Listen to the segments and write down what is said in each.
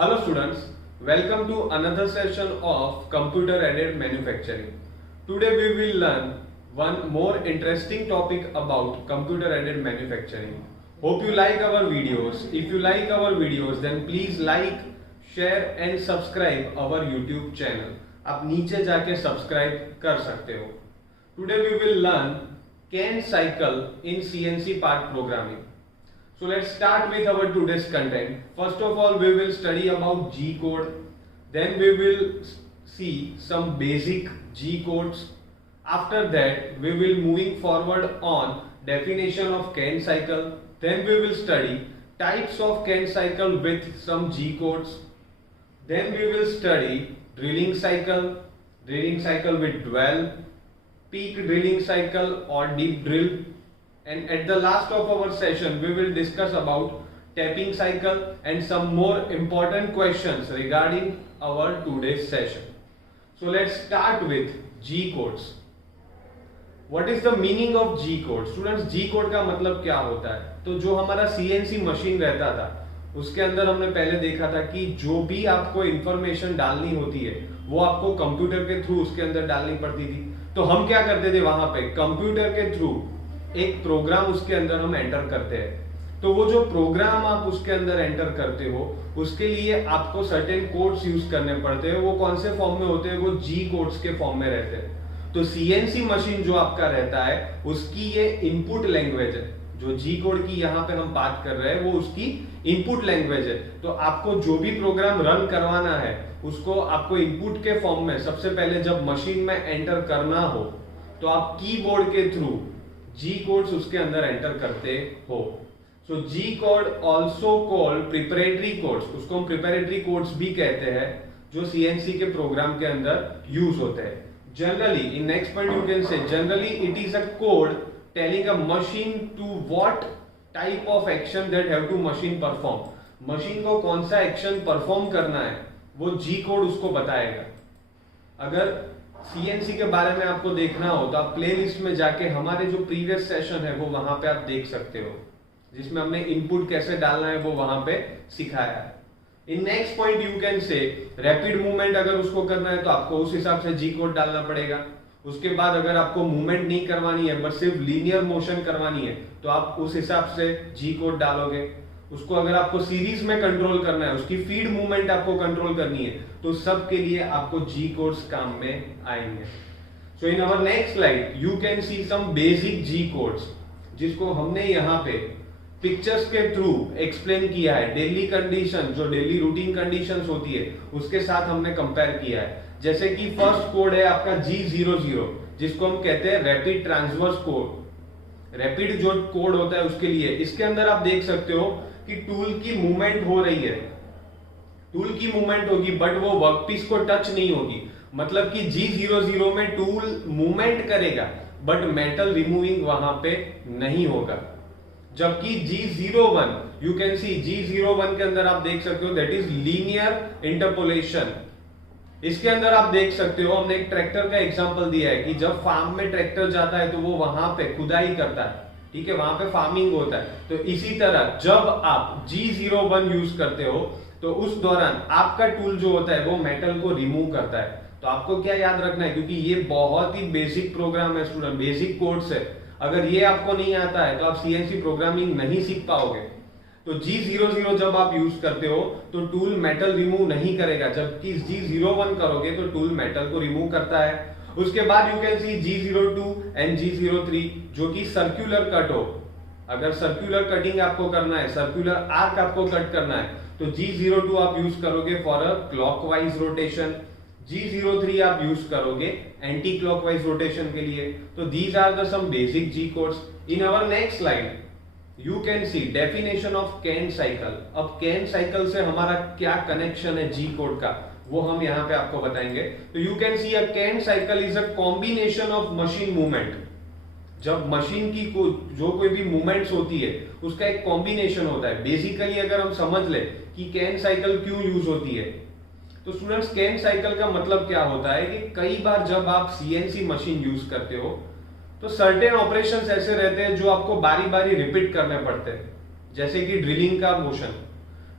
Hello students, welcome to another session of computer aided manufacturing. Today we will learn one more interesting topic about computer aided manufacturing. Hope you like our videos. If you like our videos then please like, share and subscribe our YouTube channel. आप नीचे जाके subscribe कर सकते हो. Today we will learn CAN cycle in CNC part programming. So let's start with our today's content. First of all, we will study about G code. Then we will see some basic G codes. After that, we will moving forward on definition of CAN cycle. Then we will study types of CAN cycle with some G codes. Then we will study drilling cycle with dwell, peak drilling cycle or deep drill. And at the last of our session, we will discuss about tapping cycle and some more important questions regarding our today's session. So let's start with G codes. What is the meaning of G code? Students, G code का मतलब क्या होता है? तो जो हमारा CNC machine रहता था उसके अंदर हमने पहले देखा था कि जो भी आपको इंफॉर्मेशन डालनी होती है वो आपको कंप्यूटर के थ्रू उसके अंदर डालनी पड़ती थी. तो हम क्या करते थे वहां पे कंप्यूटर के थ्रू एक प्रोग्राम उसके अंदर हम एंटर करते हैं. तो वो जो प्रोग्राम आप उसके अंदर एंटर करते हो उसके लिए आपको सर्टेन कोड्स यूज करने पड़ते हैं. वो कौन से फॉर्म में होते हैं? वो जी कोड्स के फॉर्म में रहते हैं. तो सीएनसी मशीन जो आपका रहता है उसकी ये इनपुट लैंग्वेज है. जो जी कोड की यहाँ पे हम बात कर रहे हैं वो उसकी इनपुट लैंग्वेज है. तो आपको जो भी प्रोग्राम रन करवाना है उसको आपको इनपुट के फॉर्म में सबसे पहले जब मशीन में एंटर करना हो तो आप कीबोर्ड के थ्रू G कोड्स उसके अंदर एंटर करते हो. सो G code also called preparatory codes, उसको हम प्रिपरेटरी कोड्स भी कहते हैं जो CNC के प्रोग्राम के अंदर यूज होते हैं. Generally in next point you can say generally it is a code telling a machine to what type of action that have to machine perform. Machine को कौन सा एक्शन परफॉर्म करना है वो G कोड उसको बताएगा. अगर सीएनसी के बारे में आपको देखना हो तो आप प्लेलिस्ट में जाके हमारे जो प्रीवियस सेशन है वो वहां पे आप देख सकते हो जिसमें हमने इनपुट कैसे डालना है वो वहां पे सिखाया है. In next point you can से रैपिड मूवमेंट अगर उसको करना है तो आपको उस हिसाब से जी कोड डालना पड़ेगा. उसके बाद अगर आपको मूवमेंट नहीं करवानी है बट सिर्फ लीनियर मोशन करवानी है तो आप उस हिसाब से जी कोड डालोगे. उसको अगर आपको सीरीज में कंट्रोल करना है, उसकी फीड मूवमेंट आपको कंट्रोल करनी है तो सब के लिए आपको जी कोड्स काम में आएंगे. So in our next slide you can see some basic G codes जिसको हमने यहाँ पे पिक्चर्स के थ्रू एक्सप्लेन किया है. डेली कंडीशन जो डेली रूटीन कंडीशंस होती है उसके साथ हमने कंपेयर किया है. जैसे कि फर्स्ट कोड है आपका G00 जिसको हम कहते हैं रैपिड ट्रांसवर्स कोड. रैपिड जो कोड होता है उसके लिए इसके अंदर आप देख सकते हो कि टूल की मूवमेंट हो रही है, टूल की मूवमेंट होगी बट वो वर्कपीस को टच नहीं होगी. मतलब कि G00 में टूल मूवमेंट करेगा बट मेटल रिमूविंग वहां पे नहीं होगा. जबकि G01 you can C G01 के अंदर आप देख सकते हो दैट इज लीनियर इंटरपोलेशन. इसके अंदर आप देख सकते हो हमने एक ट्रैक्टर का एग्जांपल दिया है कि जब फार्म में ट्रैक्टर जाता है तो वो वहां पे खुदाई करता है, ठीक है, वहां पे फार्मिंग होता है. तो इसी तरह जब आप G01 यूज करते हो तो उस दौरान आपका टूल जो होता है वो मेटल को रिमूव करता है. तो आपको क्या याद रखना है क्योंकि ये बहुत ही बेसिक प्रोग्राम है स्टूडेंट, बेसिक कोड्स है. अगर ये आपको नहीं आता है तो आप सीएनसी प्रोग्रामिंग नहीं सीख पाओगे. तो G00 जब आप यूज करते हो तो टूल मेटल रिमूव नहीं करेगा, जबकि G01 करोगे तो टूल मेटल को रिमूव करता है. उसके बाद you can C G02 and G03 जो कि सर्कुलर कट हो. अगर सर्कुलर कटिंग आपको करना है, सर्कुलर आर्क आपको कट करना है तो G02 आप यूज करोगे for a clockwise rotation. G03 आप यूज करोगे एंटी क्लॉकवाइज रोटेशन के लिए. तो these are the some basic G codes. In our next slide you can see definition of can cycle. अब कैन साइकिल से हमारा क्या कनेक्शन है जी कोड का वो हम यहाँ पे आपको बताएंगे. तो you can see a can cycle is a combination of machine movement. जब मशीन की जो कोई भी मूवमेंट्स होती है उसका एक कॉम्बिनेशन होता है. बेसिकली अगर हम समझ ले कि कैन साइकिल क्यों यूज होती है तो स्टूडेंट्स कैन साइकिल का मतलब क्या होता है कि कई बार जब आप सीएनसी मशीन यूज करते हो तो सर्टेन ऑपरेशंस ऐसे रहते हैं जो आपको बारी बारी रिपीट करने पड़ते हैं. जैसे कि ड्रिलिंग का मोशन,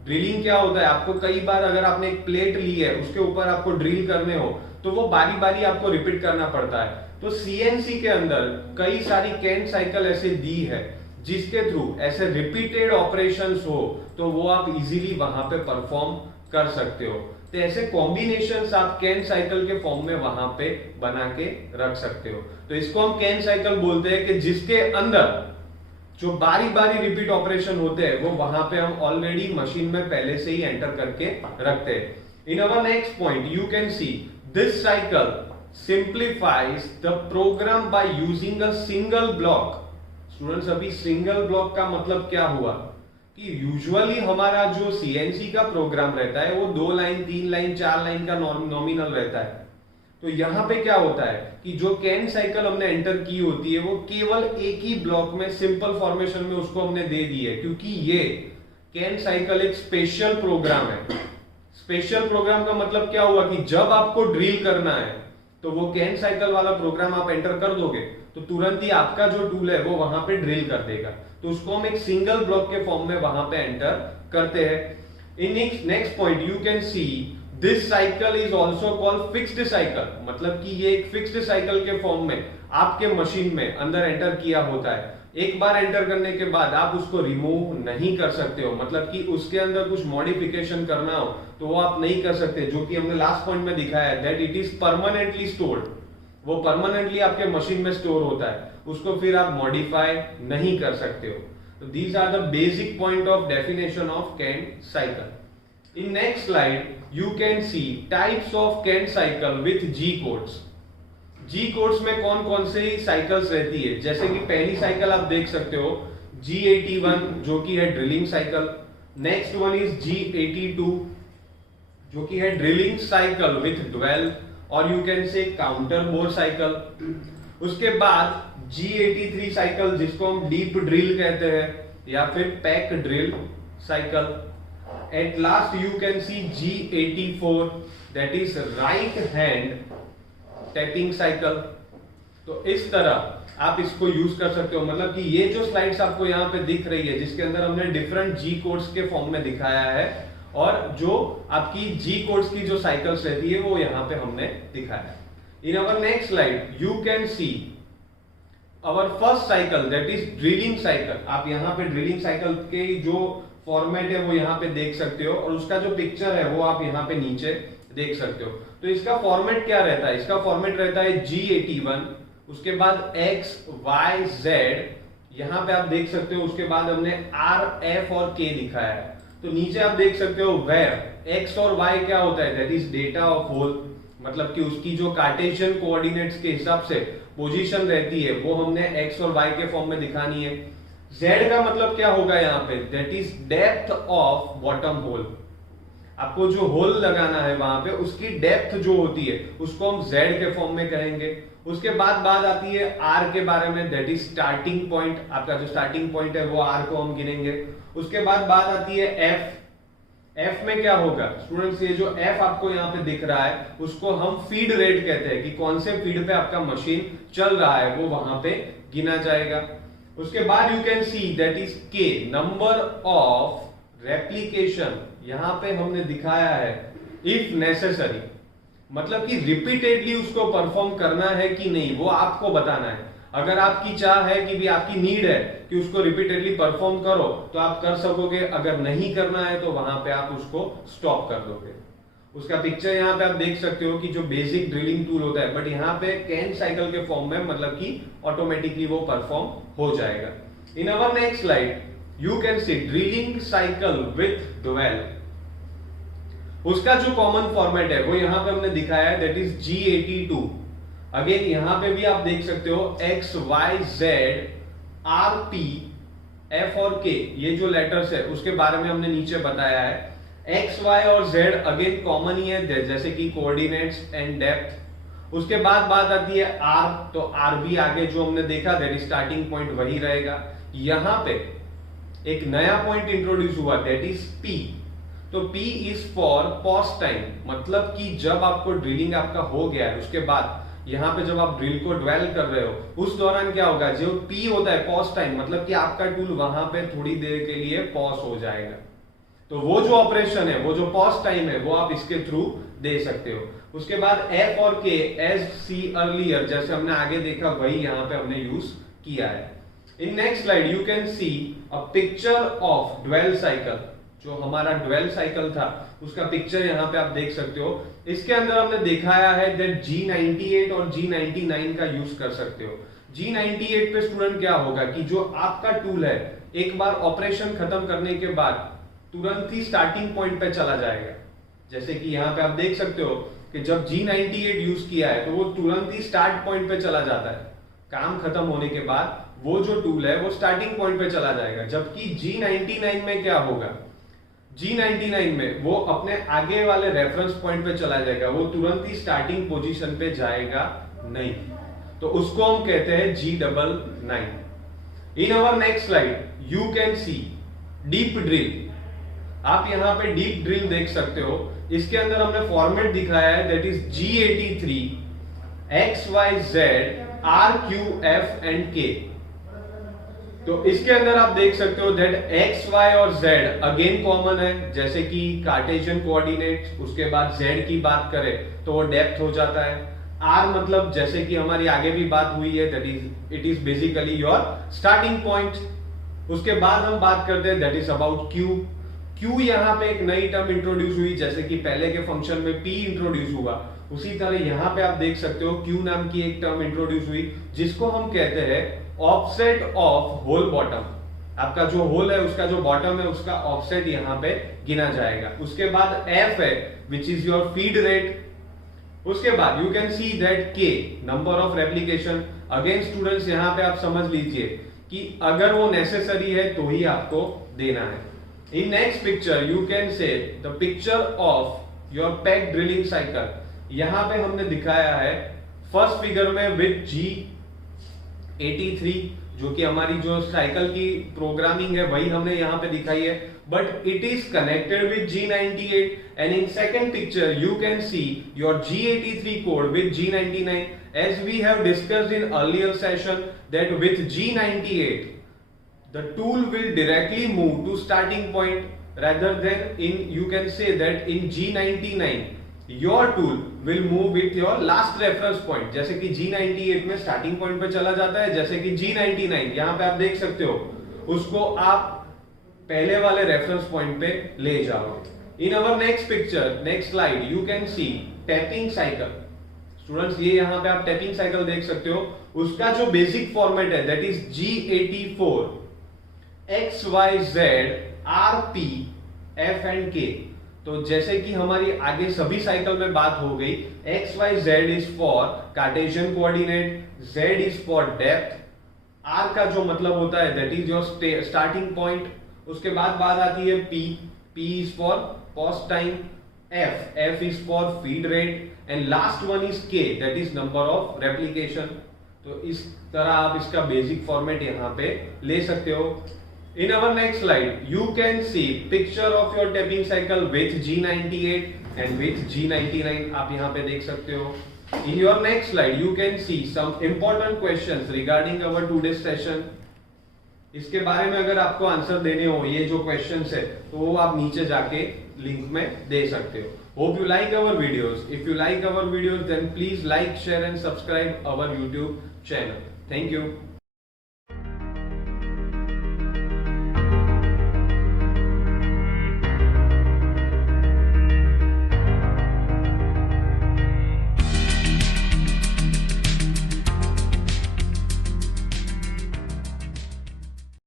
ड्रिलिंग क्या होता है, आपको कई बार अगर आपने एक प्लेट ली है उसके ऊपर आपको ड्रिल करने हो तो वो बारी बारी आपको रिपीट करना पड़ता है। तो सीएनसी के अंदर कई सारी कैन साइकिल ऐसे दी है जिसके थ्रू ऐसे रिपीटेड ऑपरेशंस हो तो वो आप इजीली वहां पे परफॉर्म कर सकते हो। तो ऐसे कॉम्बिनेशंस आप कैन साइकिल के फॉर्म में वहां पे बना के रख सकते हो। तो इसको हम कैन साइकिल बोलते हैं कि जिसके अंदर जो बारी बारी रिपीट ऑपरेशन होते हैं वो वहां पे हम ऑलरेडी मशीन में पहले से ही एंटर करके रखते हैं। In our next point you can see this cycle simplifies the program by using a single block. Students, अभी सिंगल ब्लॉक का मतलब क्या हुआ कि यूजुअली हमारा जो सीएनसी का प्रोग्राम रहता है वो 2 लाइन 3 लाइन 4 लाइन का नॉमिनल रहता है। तो यहां पे क्या होता है कि जो कैन साइकिल हमने एंटर की होती है वो केवल एक ही ब्लॉक में सिंपल फॉर्मेशन में उसको हमने दे दी है, क्योंकि ये कैन साइकिल एक स्पेशल प्रोग्राम है। स्पेशल प्रोग्राम का मतलब क्या हुआ कि जब आपको ड्रिल करना है तो वो कैन साइकिल वाला प्रोग्राम आप एंटर कर दोगे तो तुरंत ही आपका जो टूल है वो वहां पे ड्रिल कर देगा। तो उसको हम एक सिंगल ब्लॉक के फॉर्म में वहां पे एंटर करते हैं। इन next point you can see this cycle is also called fixed cycle, मतलब कि ये एक फिक्स्ड साइकिल के फॉर्म में आपके मशीन में अंदर एंटर किया होता है। एक बार एंटर करने के बाद आप उसको रिमूव नहीं कर सकते हो, मतलब कि उसके अंदर कुछ मॉडिफिकेशन करना हो तो वो आप नहीं कर सकते, जो कि हमने लास्ट पॉइंट में दिखाया है that it is permanently stored. वो परमानेंटली आपके मशीन में स्टोर होता है, उसको फिर आप मॉडिफाई नहीं कर सकते हो। तो these are the basic point of definition of can cycle. In next slide you can see types of Kent cycle with G codes। G codes में कौन कौन से साइकिल्स रहती है, जैसे कि पहली साइकिल आप देख सकते हो G81 जो कि है drilling cycle. Next one is G82 जो कि है ड्रिलिंग साइकिल विथ ड्वेल और यू कैन से काउंटर बोर साइकिल। उसके बाद G83 साइकिल जिसको हम डीप ड्रिल कहते हैं या फिर pack drill cycle. At last you can see G84 that is right hand tapping cycle। तो इस तरह आप इसको यूज कर सकते हो, मतलब कि ये जो स्लाइड्स आपको यहाँ पे दिख रही है जिसके अंदर हमने डिफरेंट जी कोड्स के फॉर्म में दिखाया है और जो आपकी जी कोड्स की जो साइकिल्स रहती है वो यहाँ पे हमने दिखाया है। In our next slide you can see our first cycle that is drilling cycle. आप यहाँ पे ड्रिलिंग साइकिल के जो फॉर्मेट है वो यहाँ पे देख सकते हो और उसका जो पिक्चर है वो आप यहाँ पे नीचे देख सकते हो। तो इसका फॉर्मेट क्या रहता है, इसका फॉर्मेट रहता है G81, उसके बाद X Y Z, यहाँ पे आप देख सकते हो, उसके बाद हमने R F और K दिखाया है। तो नीचे आप देख सकते हो वेयर X और Y क्या होता है that is data of hole, मतलब कि उसकी जो कार्टेशियन कोऑर्डिनेट्स के हिसाब से पोजीशन रहती है वो हमने X और Y के फॉर्म में दिखानी है। Z का मतलब क्या होगा यहाँ पे that is depth of bottom hole. आपको जो होल लगाना है वहां पे उसकी डेप्थ जो होती है उसको हम Z के फॉर्म में कहेंगे। उसके बाद बात आती है R के बारे में दैट इज स्टार्टिंग पॉइंट। आपका जो स्टार्टिंग पॉइंट है वो R को हम गिनेंगे। उसके बाद बात आती है F में क्या होगा स्टूडेंट्स, ये जो F आपको यहाँ पे दिख रहा है उसको हम फीड रेट कहते हैं कि कौन से फीड पे आपका मशीन चल रहा है वो वहां पे गिना जाएगा। उसके बाद you can see that is K number of replication. यहां पे हमने दिखाया है इफ नेसेसरी, मतलब कि रिपीटेडली उसको परफॉर्म करना है कि नहीं वो आपको बताना है। अगर आपकी चाह है कि भी आपकी नीड है कि उसको रिपीटेडली परफॉर्म करो तो आप कर सकोगे, अगर नहीं करना है तो वहां पे आप उसको स्टॉप कर दोगे। उसका पिक्चर यहाँ पे आप देख सकते हो कि जो बेसिक ड्रिलिंग टूल होता है बट यहाँ पे कैन साइकिल के फॉर्म में, मतलब कि ऑटोमेटिकली वो परफॉर्म हो जाएगा। In our next slide you can see drilling cycle with dwell. उसका जो कॉमन फॉर्मेट है वो यहाँ पे हमने दिखाया है दैट इज G82। अगेन यहाँ पे भी आप देख सकते हो X Y Z R P F और K, ये जो लेटर्स है उसके बारे में हमने नीचे बताया है। X Y और Z अगेन कॉमन ही है जैसे कि कोऑर्डिनेट्स एंड डेप्थ। उसके बाद बात आती है R, तो R भी आगे जो हमने देखा दैट इज स्टार्टिंग पॉइंट वही रहेगा। यहाँ पे एक नया पॉइंट इंट्रोड्यूस हुआ दैट इज P। तो P is for pause time, मतलब कि जब आपको ड्रिलिंग आपका हो गया है उसके बाद यहाँ पे जब आप ड्रिल को ड्वेल कर रहे हो उस दौरान क्या होगा, जो P होता है पॉज टाइम, मतलब कि आपका टूल वहां पे थोड़ी देर के लिए पॉज हो जाएगा। तो वो जो ऑपरेशन है, वो जो पॉज टाइम है, वो आप इसके थ्रू दे सकते हो। उसके बाद एफ और के एज सी अर्लियर, जैसे हमने आगे देखा वही यहाँ पे हमने यूज किया है। In next slide you can see a picture of dwell cycle. जो हमारा ड्वेल साइकिल था उसका पिक्चर यहाँ पे आप देख सकते हो। इसके अंदर हमने दिखाया है दैट G98 और G99 का यूज कर सकते हो। G98 पे स्टूडेंट क्या होगा कि जो आपका टूल है एक बार ऑपरेशन खत्म करने के बाद तुरंत ही स्टार्टिंग पॉइंट पे चला जाएगा। जैसे कि यहाँ पे आप देख सकते हो कि जब G98 यूज किया है तो वो तुरंत ही स्टार्ट पॉइंट पे चला जाता है। काम खत्म होने के बाद वो जो टूल है वो स्टार्टिंग पॉइंट पे चला जाएगा। जबकि G99 में क्या होगा, G99 में वो अपने आगे वाले रेफरेंस पॉइंट पे चला जाएगा, वो तुरंत ही स्टार्टिंग पोजीशन पे जाएगा नहीं। तो उसको हम कहते हैं G99। In our next slide you can C deep drill. आप यहां पे डीप ड्रिल देख सकते हो। इसके अंदर हमने फॉर्मेट दिखाया है that is G83 XYZ RQF and K। तो इसके अंदर आप देख सकते हो दैट X, Y और Z अगेन कॉमन है, जैसे कि कार्टेशियन कोऑर्डिनेट। उसके बाद Z की बात करें तो वो डेप्थ हो जाता है। R मतलब जैसे कि हमारी आगे भी बात हुई है that is it is basically your starting point. उसके बाद हम बात करते हैं that is about Q। Q यहाँ पे एक नई टर्म इंट्रोड्यूस हुई, जैसे कि पहले के फंक्शन में P इंट्रोड्यूस हुआ, उसी तरह यहाँ पे आप देख सकते हो Q नाम की एक टर्म इंट्रोड्यूस हुई जिसको हम कहते हैं ऑफसेट ऑफ होल बॉटम। आपका जो होल है उसका जो बॉटम है उसका ऑफसेट यहाँ पे गिना जाएगा। उसके बाद F है which is your feed rate. उसके बाद you can see that K number of replication. Again students यहाँ पे आप समझ लीजिए कि अगर वो नेसेसरी है तो ही आपको देना है। In next picture you can से the picture of your pack drilling cycle. यहाँ पे हमने दिखाया है फर्स्ट फिगर में विद G83, जो कि हमारी जो साइकिल की प्रोग्रामिंग है वही हमने यहाँ पे दिखाई है, but it is connected with G98 and in second picture you can see your G83 code with G99 as we have discussed in earlier session that with G98 the tool will directly move to starting point rather than in you can say that in G99 your tool will move with your last reference point। जैसे कि G98 में starting point पे चला जाता है, जैसे कि G99 यहाँ पे आप देख सकते हो उसको आप पहले वाले रेफरेंस पॉइंट पे ले जाओगे। In our next picture next slide you can see tapping cycle. Students ये यहाँ पे आप टैपिंग साइकिल देख सकते हो। उसका जो बेसिक फॉर्मेट है that is G84 XYZ RP F and K। तो जैसे कि हमारी आगे सभी साइकिल में बात हो गई, XYZ is for Cartesian coordinate, Z is for depth, R का जो मतलब होता है that is your starting point. उसके बाद बात आती है P is for pause time, F is for feed rate and last one is K that is number of replication. तो इस तरह आप इसका बेसिक फॉर्मेट यहाँ पे ले सकते हो। In our next slide, you can see picture of your tapping cycle with G98 and with G99. आप यहाँ पे देख सकते हो। In your next slide, you can see some important questions regarding our today's session. इसके बारे में अगर आपको आंसर देने हो ये जो क्वेश्चंस है तो वो आप नीचे जाके लिंक में दे सकते हो। Hope you like our videos. If you like our videos, then please like, share and subscribe our YouTube channel. Thank you.